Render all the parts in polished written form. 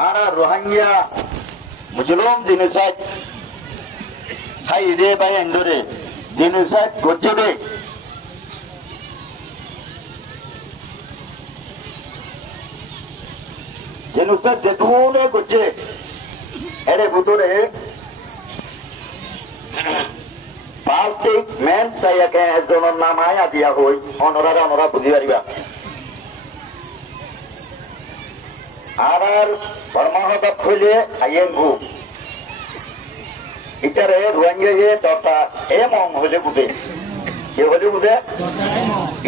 ara Rohingya Muslim genocide sai ide bai endore genocide gojjebe genocide jetune gojje ere butore Baltic men saya ke ekjoner naam aya dia hoi onora budhi pariba arar parmahata khole ayengu itare Rohingya je dota emong hole bude ke hole bude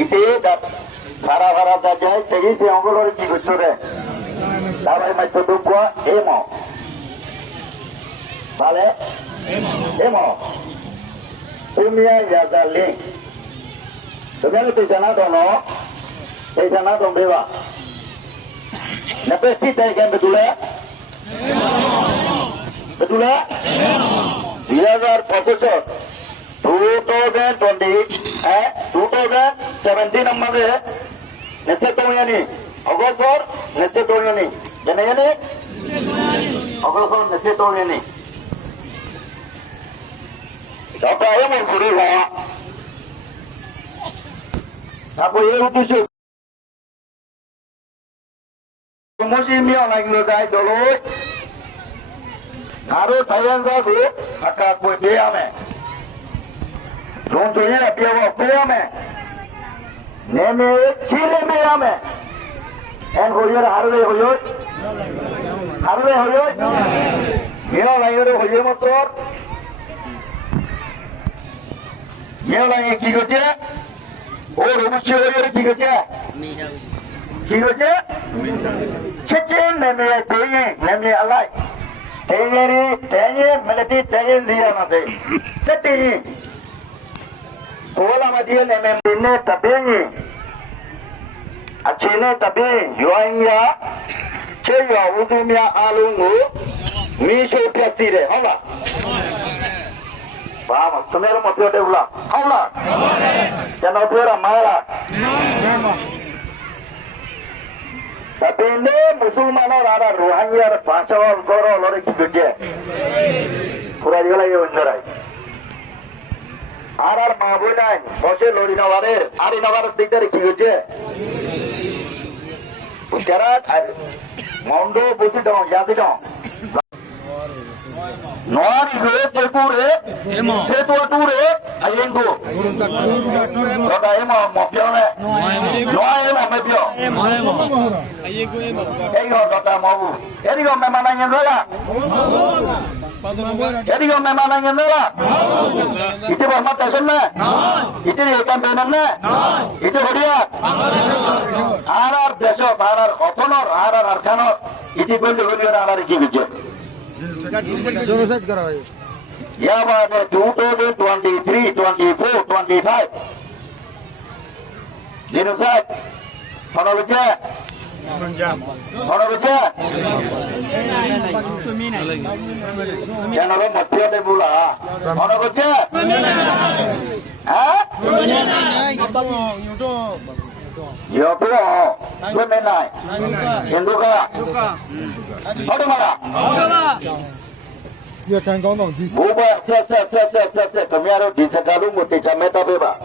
ite da sara bhara da jai tegi se ongolor ki gochore dabai mai to dukwa emong vale emong Umia jaga link. Sebenarnya pesana dong bewa. Napesti tay kan betul ya? Betul ya? 2025 2017 number नसे तो यानी अगस्त और नसे तो यानी जने यानी अगस्त और नसे तो यानी apa yang mau suruh saya? Apa yang itu sih? Musim yang lagi lagi dulu, harus sayang sahaja, akak pun dia me. Contohnya dia dia me, neme ciri dia me. En hoyer harus, dia lagi hoyer motor. Yang lagi kiko je, rumusio hoyer kiko je, cecen neme alai, tenye melati tenye dia nase, cetini, soal amadia neme ini tapi, acine tapi, Rohingya, cewa udumia alungu, misho piacire, hola. Vamos, तुम्हें मत यो डेवला, होला, क्या नौ तेरा मारा, tapi ini मुसलमानों रारा Rohingya पांचवां करो लोरे की गुज्जे, पूरा जगह ये बंदर है, आरार माबूना है, बसे लोरी नवारे, आरी नवारे दिखते की गुज्जे, उसकेरात माउंडो बुद्धि दो, यादी दो Noar itu sepure, setuature, ayengo. Kata emo mopione, noar emo mepio. Ego kata mau, ego memang nanya nela. Ego memang nanya nela. Itu bahmat tesenna, itu ikan benenna, itu horia. Arar desok, arar otonor, arar arkanor, itu kunci horia arar kibije. Ya pada 2023, 24, 25 genocide mana baca? Yang orang mati ada pula mana baca? Ya pula, semenai, Hinduka, ada mana? Ya kan kau nongsi. Buat, kami harus di sekalung mesti kami tapi pak.